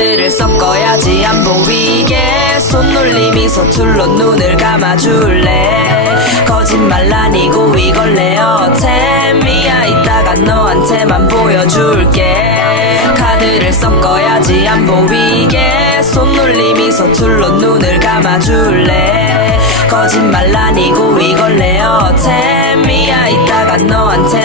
카드를 섞어야지 안 보이게. 손놀림이 서툴러 눈을 감아줄래? 거짓말 아니고 이걸 내 어템이야 이따가 너한테만 보여줄게. 카드를 섞어야지 안 보이게. 손놀림이 서툴러 눈을 감아줄래? 거짓말 아니고 이걸 내 어템이야 이따가 너한테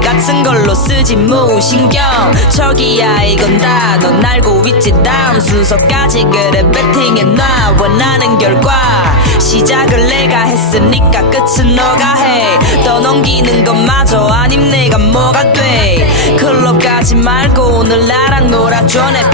같은 걸로 쓰지 무신경. 저기야 이건 다 넌 알고 있지. 다음 순서까지 그래 배팅해놔. 원하는 결과 시작을 내가 했으니까 끝은 너가 해. 떠넘기는 것마저 아님 내가 뭐가 돼. 클럽 가지 말고 오늘 나랑 놀아줘 내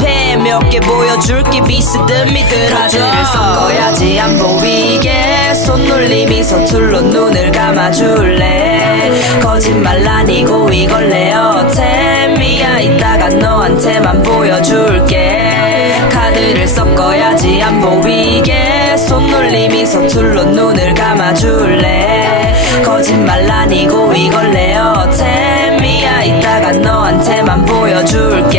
개 보여줄게 비스듬히 믿들어줘 카드를 섞어야지 안 보이게. 손놀림이 서툴러 눈을 감아줄래? 거짓말 아니고 이걸 내 어템이야 이따가 너한테만 보여줄게. 카드를 섞어야지 안 보이게. 손놀림이 서툴러 눈을 감아줄래? 거짓말 아니고 이걸 내 어템이야 이따가 너한테만 보여줄게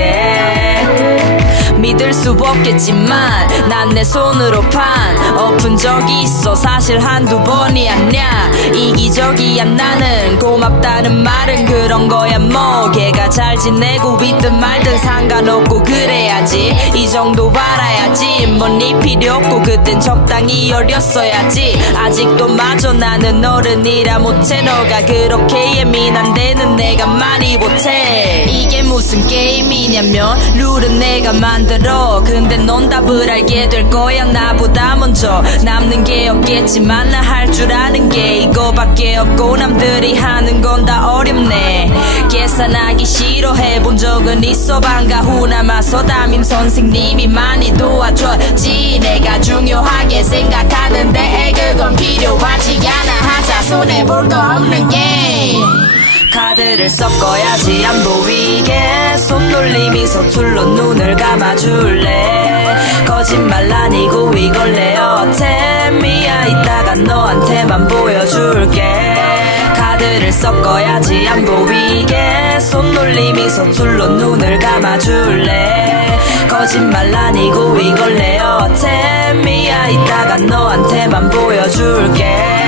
수 없겠지만 난 내 손으로 판 엎은 적이 있어 사실 한두 번이 아니야. 이기적이야 나는. 고맙다는 말은 그런 거야 뭐. 걔가 잘 지내고 있든 말든 상관없고 그래야지. 이 정도 알아야지. 뭐네 필요 없고 그땐 적당히 어렸어야지. 아직도 마저 나는 어른이라 못해. 너가 그렇게 예민한 데는 내가 많이 못해. 이게 무슨 게임이냐면 룰은 내가 만들어. 근데 넌 답을 알게 될 거야. 나보다 먼저 남는 게 없겠지만 나 할 줄 아는 게 이거밖에 없고 남들이 하는 건 다 어렵네. 계산하기 싫어해 본 적은 있어. 방과 후 남아서 담임 선생님이 많이 도와줬지. 내가 중요하게 생각하는데 그건 필요하지 않아. 하자 손해볼 거 없는 게임 카드를 섞어야지 안 보이게. 손놀림이 서툴러 눈을 감아줄래? 거짓말 아니고 이걸 내 어템이야 이따가 너한테만 보여줄게. 카드를 섞어야지 안 보이게. 손놀림이 서툴러 눈을 감아줄래? 거짓말 아니고 이걸 내 어템이야 이따가 너한테만 보여줄게